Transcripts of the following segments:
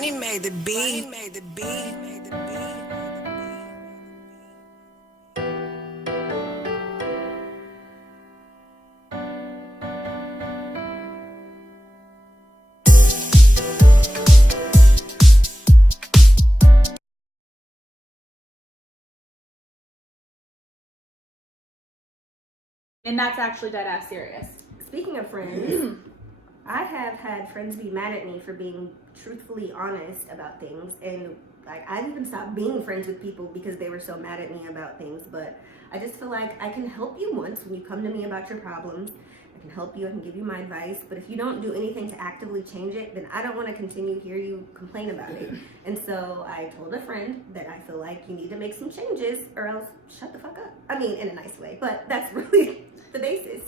Whitney made the beat. Made the beat. Made the beat. And that's actually dead ass serious. Speaking of friends, I have had friends be mad at me for being truthfully honest about things, and like I even stopped being friends with people because they were so mad at me about things. But I just feel like I can help you once when you come to me about your problems. I can help you, I can give you my advice, but if you don't do anything to actively change it, then I don't want to continue to hear you complain about it. And so I told a friend that I feel like you need to make some changes or else shut the fuck up. I mean, in a nice way, but that's really the basis.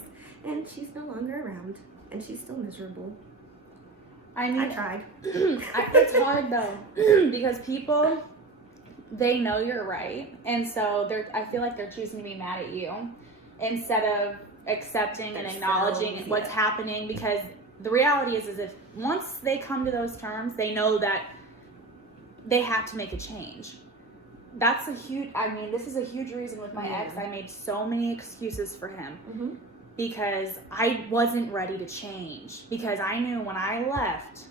And she's no longer around, and she's still miserable. I mean, I tried. It's hard though, because people, they know you're right, and so I feel like they're choosing to be mad at you instead of accepting and acknowledging what's happening. Because the reality is if once they come to those terms, they know that they have to make a change. That's a huge. I mean, this is a huge reason with my ex. I made so many excuses for him. Mm-hmm. Because I wasn't ready to change. Because I knew when I left,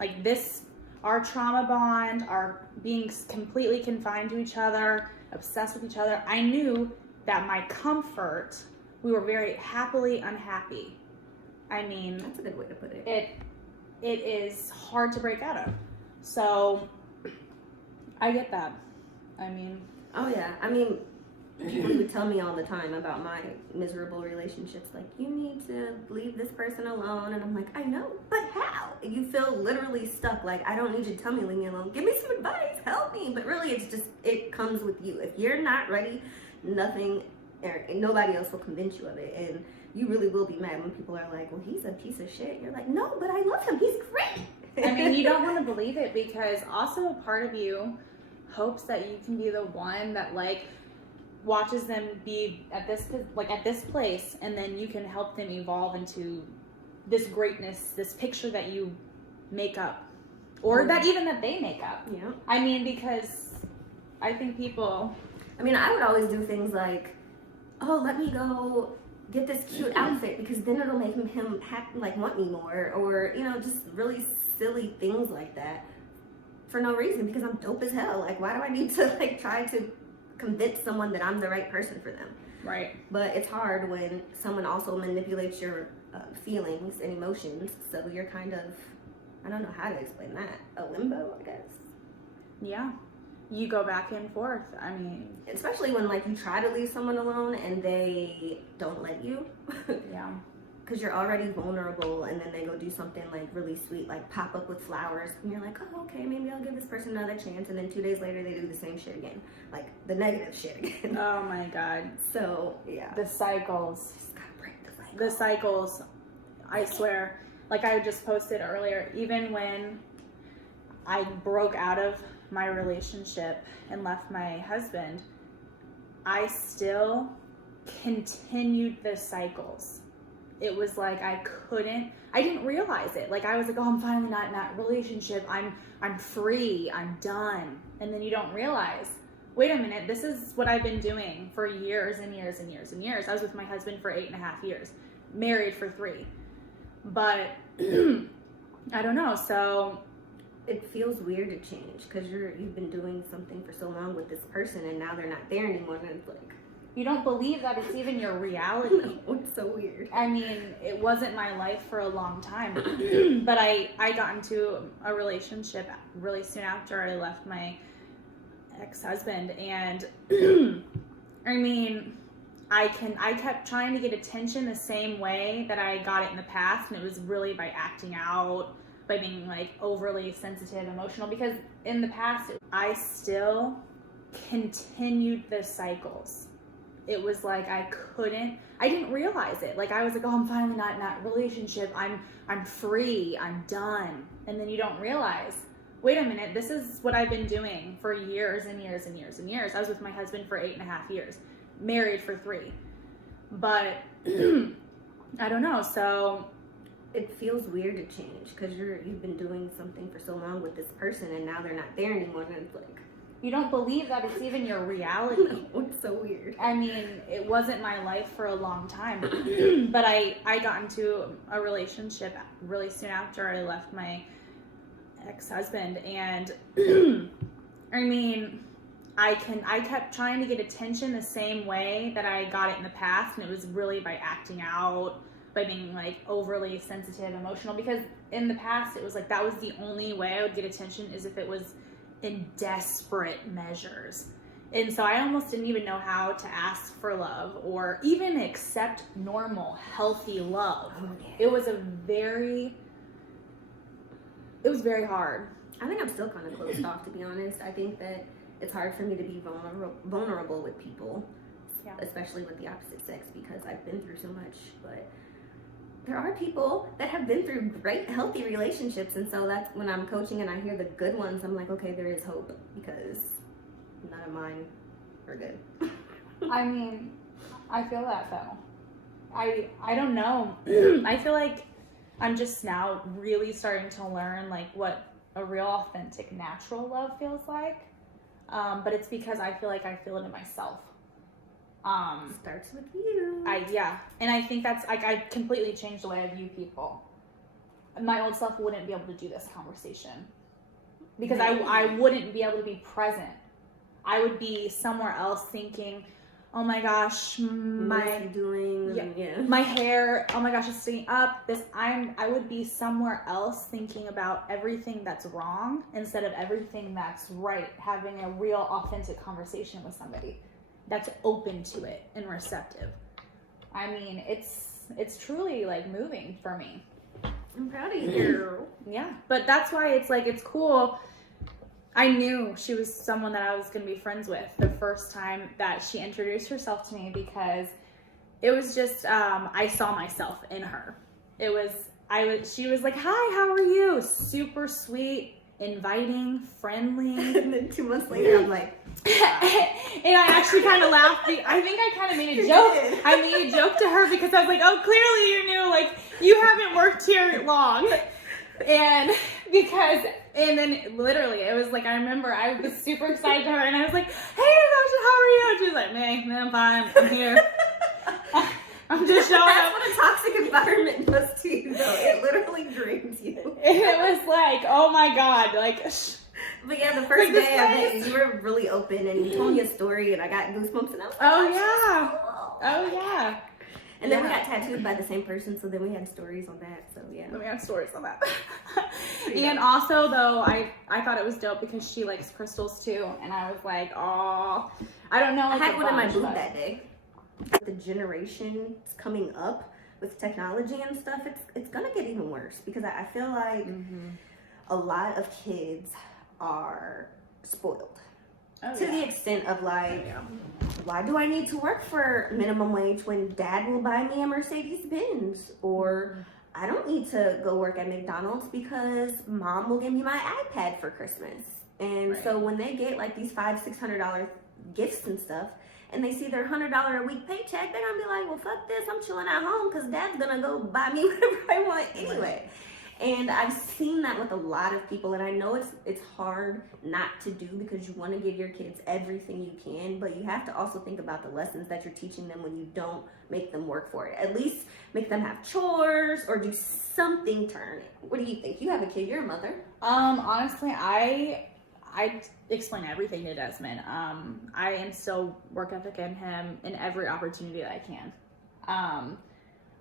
like this, our trauma bond, our being completely confined to each other, obsessed with each other, I knew that my comfort, we were very happily unhappy. I mean, that's a good way to put it. It is hard to break out of. So, I get that. I mean. Oh yeah, I mean, people would tell me all the time about my miserable relationships, like, you need to leave this person alone, and I'm like, I know, but how? You feel literally stuck, like, I don't need you to tell me leave me alone, give me some advice, help me, but really it's just, it comes with you. If you're not ready, nothing, or nobody else will convince you of it, and you really will be mad when people are like, well, he's a piece of shit. You're like, no, but I love him, he's great. I mean, you don't want to believe it, because also a part of you hopes that you can be the one that, like, watches them be at this place, and then you can help them evolve into this greatness, this picture that you make up, or that they make up. Yeah. I mean, because I think people. I mean, I would always do things like, oh, let me go get this cute outfit because then it'll make him want me more, or just really silly things like that for no reason because I'm dope as hell. Like, why do I need to try to convince someone that I'm the right person for them? Right. But it's hard when someone also manipulates your feelings and emotions, so you're kind of, I don't know how to explain that, a limbo, I guess. Yeah, you go back and forth. I mean, especially when you try to leave someone alone and they don't let you. Yeah. Because you're already vulnerable, and then they go do something really sweet, like pop up with flowers, and you're like, oh, okay, maybe I'll give this person another chance, and then 2 days later they do the same shit again, like the negative shit again. Oh my god. So yeah, the cycles. Just gotta break the cycle. The cycles. I swear. Like I just posted earlier, even when I broke out of my relationship and left my husband, I still continued the cycles. It was like I didn't realize it. Like I was like, oh, I'm finally not in that relationship. I'm free. I'm done. And then you don't realize, wait a minute, this is what I've been doing for years and years and years and years. I was with my husband for 8.5 years, married for 3. But I don't know. So it feels weird to change because you've been doing something for so long with this person, and now they're not there anymore, and it's like, you don't believe that it's even your reality. No, it's so weird. I mean, it wasn't my life for a long time, but I got into a relationship really soon after I left my ex-husband, and I mean, I kept trying to get attention the same way that I got it in the past, and it was really by acting out, by being overly sensitive, emotional, because in the past I still continued the cycles. It was like I didn't realize it. Like I was like, oh, I'm finally not in that relationship. I'm free. I'm done. And then you don't realize, wait a minute, this is what I've been doing for years and years and years and years. I was with my husband for 8.5 years, married for 3. But I don't know. So it feels weird to change because you've been doing something for so long with this person and now they're not there anymore, and it's like you don't believe that it's even your reality. no, it's so weird. I mean, it wasn't my life for a long time, but I got into a relationship really soon after I left my ex-husband, and I mean, I kept trying to get attention the same way that I got it in the past, and it was really by acting out, by being like overly sensitive, emotional, because in the past it was like that was the only way I would get attention, is if it was in desperate measures. And so I almost didn't even know how to ask for love or even accept normal, healthy love. Oh, yeah. It was very hard. I think I'm still kind of closed off, to be honest. I think that it's hard for me to be vulnerable with people, Yeah. especially with the opposite sex, because I've been through so much. But there are people that have been through great, healthy relationships, and so that's when I'm coaching and I hear the good ones, I'm like, okay, there is hope, because none of mine are good. I mean, I feel that though. I don't know. I feel like I'm just now really starting to learn like what a real, authentic, natural love feels like. But it's because I feel like I feel it in myself. Starts with you. And I think that's like I completely changed the way I view people. My old self wouldn't be able to do this conversation because I wouldn't be able to be present. I would be somewhere else thinking, oh my gosh, What are you doing? my hair, oh my gosh, it's sticking up. I would be somewhere else thinking about everything that's wrong instead of everything that's right. Having a real, authentic conversation with somebody that's open to it and receptive. I mean, it's truly like moving for me. I'm proud of you. Yeah, but that's why it's like it's cool. I knew she was someone that I was going to be friends with the first time that she introduced herself to me, because it was just I saw myself in her. She was like, "Hi, how are you?" Super sweet, inviting, friendly. And then 2 months later, I'm like, and I actually kind of laughed. I think I kind of made a joke. I made a joke to her because I was like, "Oh, clearly you knew. Like, you haven't worked here long." And then literally, it was like, I remember I was super excited to her, and I was like, "Hey, Natasha, how are you?" And she was like, "Man, I'm fine. I'm here. I'm just showing That's up." what a toxic environment does to you, though. It literally drains you. And it was like, oh my God, like. But yeah, the first day I met you, you were really open, and you told me a story, and I got goosebumps, and I was like, Oh yeah. Oh yeah. And then we got tattooed by the same person, so then we had stories on that. So yeah, we have stories on that. And also though, I thought it was dope because she likes crystals too, and I was like, oh, I don't know. I had one in my boob that day. The generations coming up with technology and stuff, it's gonna get even worse, because I feel like a lot of kids are spoiled. To the extent of like, why do I need to work for minimum wage when dad will buy me a Mercedes Benz? Or I don't need to go work at McDonald's because mom will give me my iPad for Christmas. And so when they get like these $500-600 gifts and stuff, and they see their $100 a week paycheck, they're gonna be like, well, fuck this, I'm chilling at home because dad's gonna go buy me whatever I want anyway. And I've seen that with a lot of people, and I know it's hard not to do because you want to give your kids everything you can, but you have to also think about the lessons that you're teaching them when you don't make them work for it. At least make them have chores or do something to earn it. What do you think? You have a kid, you're a mother. Honestly, I explain everything to Desmond. I instill work ethic in him in every opportunity that I can.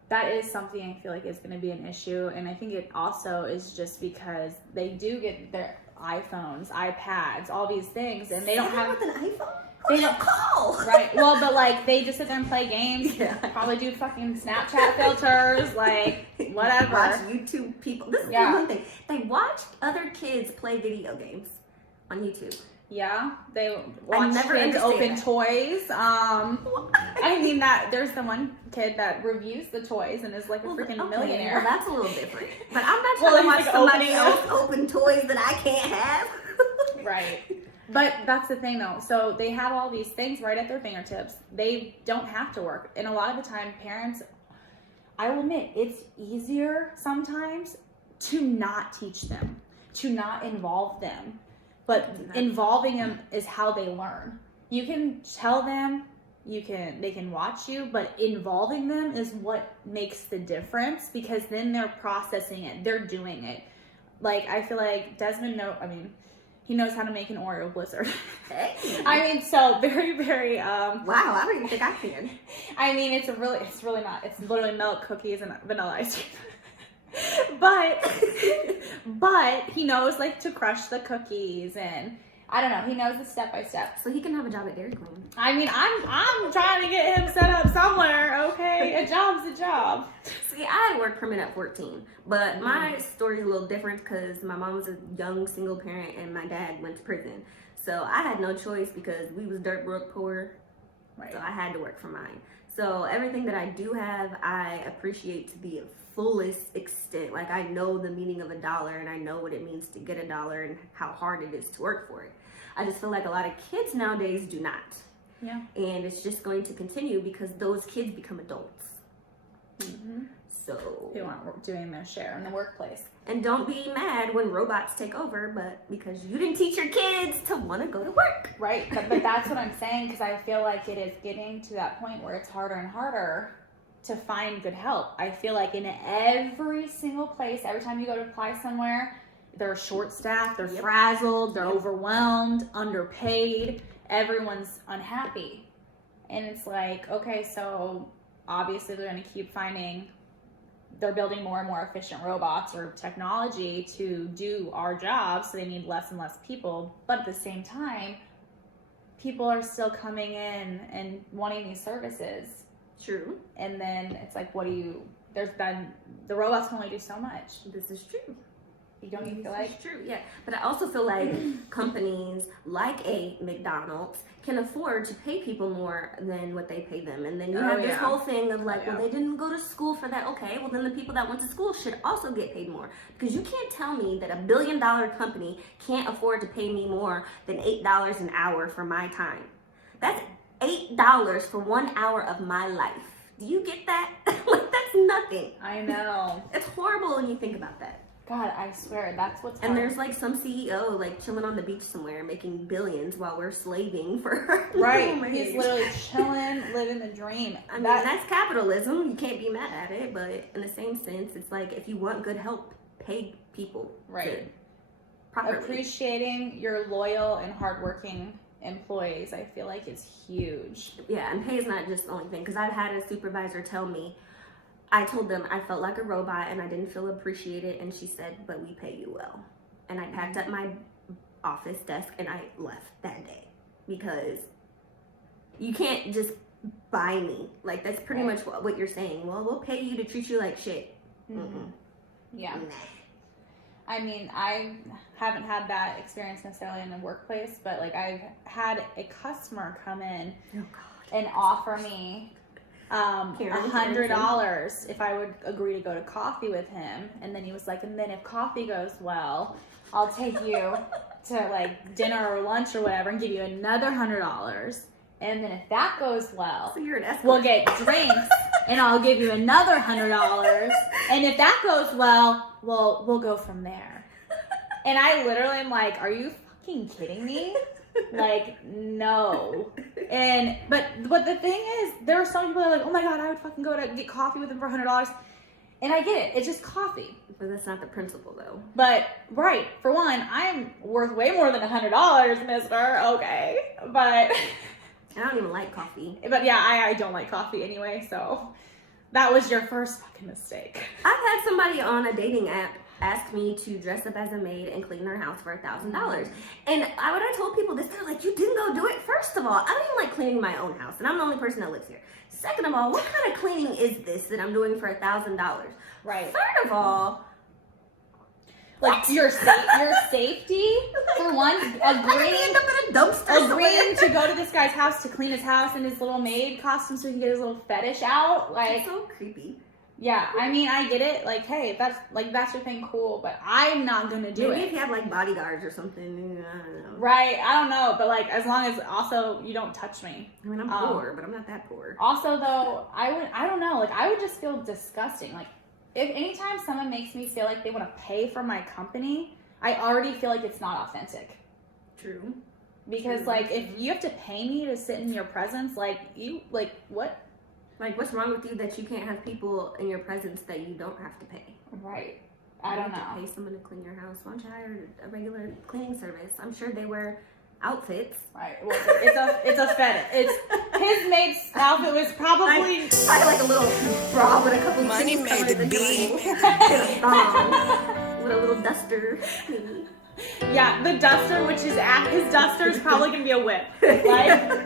That is something I feel like is going to be an issue, and I think it also is just because they do get their iPhones, iPads, all these things, and they don't have with an iPhone. They don't call. Right. Well, but like they just sit there and play games. Yeah. Probably do fucking Snapchat filters, like whatever. Watch YouTube people. This is the one thing. They watch other kids play video games on YouTube. Yeah, they watch kids open toys. I mean that there's the one kid that reviews the toys and is like a freaking millionaire. Well, that's a little different. But I'm not trying to watch somebody else open toys that I can't have. Right. But that's the thing though. So they have all these things right at their fingertips. They don't have to work. And a lot of the time parents I will admit, it's easier sometimes to not teach them, to not involve them. But involving them is how they learn. You can tell them, they can watch you, but involving them is what makes the difference, because then they're processing it, they're doing it. Like, I feel like Desmond he knows how to make an Oreo blizzard. Hey. So very, very, wow, I don't even think I can. it's really not. It's literally milk, cookies, and vanilla ice cream. but he knows, like, to crush the cookies, and I don't know, he knows the step by step. So he can have a job at Dairy Queen. I'm trying to get him set up somewhere, okay? A job's a job. See, I had a work permit at 14, but my story's a little different because my mom was a young single parent and my dad went to prison. So I had no choice because we was dirt broke poor, right. So I had to work for mine. So everything that I do have, I appreciate to the fullest extent. Like, I know the meaning of $1 and I know what it means to get $1 and how hard it is to work for it. I just feel like a lot of kids nowadays do not. Yeah. And it's just going to continue because those kids become adults. Mm-hmm. So they aren't doing their share in the workplace. And don't be mad when robots take over, but because you didn't teach your kids to want to go to work. Right, but that's what I'm saying, because I feel like it is getting to that point where it's harder and harder to find good help. I feel like in every single place, every time you go to apply somewhere, they're short-staffed, they're frazzled, they're overwhelmed, underpaid, everyone's unhappy. And it's like, okay, so obviously they're going to keep they're building more and more efficient robots or technology to do our jobs, so they need less and less people. But at the same time, people are still coming in and wanting these services. True. And then it's like, the robots can only do so much. This is true. Don't you feel like? It's true, yeah. But I also feel like companies like a McDonald's can afford to pay people more than what they pay them. And then you have this whole thing of like, well, they didn't go to school for that. Okay, well, then the people that went to school should also get paid more. Because you can't tell me that $1 billion company can't afford to pay me more than $8 an hour for my time. That's $8 for 1 hour of my life. Do you get that? Like, that's nothing. I know. It's horrible when you think about that. God, I swear, that's what's hard. And there's like some CEO like chilling on the beach somewhere making billions while we're slaving for her. Right. He's literally chilling, living the dream. I mean, that's capitalism. You can't be mad at it, but in the same sense, it's like if you want good help, pay people. Right. Properly. Appreciating your loyal and hardworking employees, I feel like, is huge. Yeah, and pay is not just the only thing, because I've had a supervisor tell me, I told them I felt like a robot and I didn't feel appreciated, and she said, but we pay you well. And I packed up my office desk and I left that day, because you can't just buy me. Like, that's pretty much what you're saying. Well, we'll pay you to treat you like shit. Mm-hmm. Yeah. Nah. I mean, I haven't had that experience necessarily in the workplace, but like, I've had a customer come in and offer me $100 if I would agree to go to coffee with him. And then he was like, and then if coffee goes well, I'll take you to like dinner or lunch or whatever and give you another $100. And then if that goes well, so you're an escort. We'll get drinks and I'll give you another $100. And if that goes well, we'll go from there. And I literally am like, are you fucking kidding me? Like, no. But the thing is, there are some people that are like, oh my God, I would fucking go to get coffee with them for $100. And I get it. It's just coffee. But that's not the principle, though. But, right. For one, I'm worth way more than $100, mister. Okay. But I don't even like coffee. But yeah, I don't like coffee anyway, so that was your first fucking mistake. I've had somebody on a dating app ask me to dress up as a maid and clean their house for $1,000. And when I told people this, they're like, you didn't go do it? First of all, I don't even like cleaning my own house, and I'm the only person that lives here. Second of all, what kind of cleaning is this that I'm doing for $1,000? Right. Third of all, like your safety, for one, agreeing to go to this guy's house to clean his house in his little maid costume so he can get his little fetish out. Like, it's so creepy. Yeah, I mean, I get it. Like, hey, if that's your thing, cool. But I'm not gonna do Maybe it. if you have like bodyguards or something, I don't know. Right? I don't know, but like, as long as also you don't touch me. I mean, I'm poor, but I'm not that poor. Also, though, I don't know. Like, I would just feel disgusting. Like, if anytime someone makes me feel like they want to pay for my company, I already feel like it's not authentic. True. Because True. like, if you have to pay me to sit in your presence, like what? Like, what's wrong with you that you can't have people in your presence that you don't have to pay? Right. I don't You have know. to pay someone to clean your house. Why don't you hire a regular cleaning service? I'm sure they wear outfits. Right. Well, it's a fetish. It's his maid's outfit was probably Probably like a little bra with a couple Money things made covered the in beat. a thong with a little duster. yeah, the duster, which is his duster is probably gonna be a whip. Like